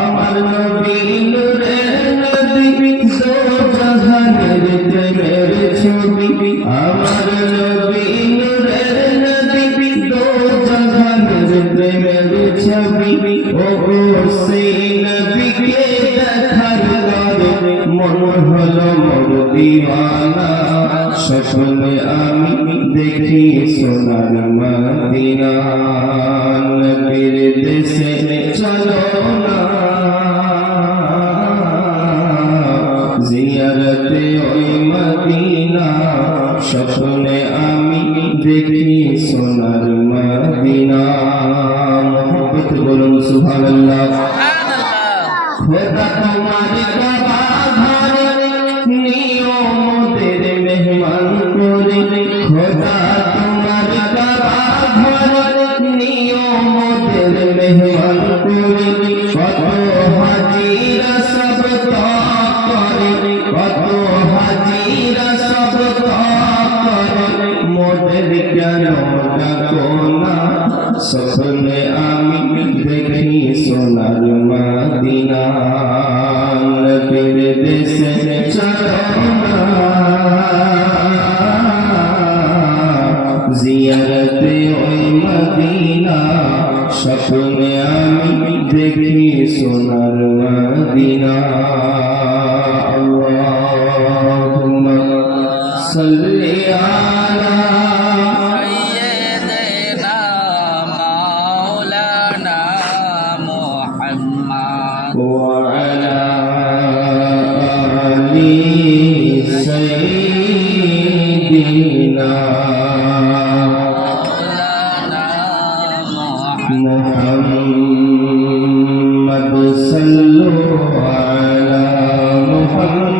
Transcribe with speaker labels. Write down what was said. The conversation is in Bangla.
Speaker 1: আমার নবী নূরের নবী দো জাহানের প্রেমের ছবি। আমার নবী স্বপ্নে আমি দেখি সোনার মদিনা। ওই মদিনা, স্বপ্নে আমি দেখি সোনার মদিনা। মোহব্বত বলুন সুবহানাল্লাহ। খোদা তোমার বাবা ঘরে নিয়মদের মেহমান করে। খোদা তোমার বাবা ঘরে নিয়মদের মেহমান করে। কেন না স্বপ্নে আমি দেখি সোনার মদিনা। নবীর দেশে জিয়ারতে ওই মদিনা। স্বপ্নে আমি দেখি সোনার মদিনা। আল্লাহুম্মা সাল্লি আলা وعلى آل سيدنا
Speaker 2: محمد
Speaker 1: صلوا على محمد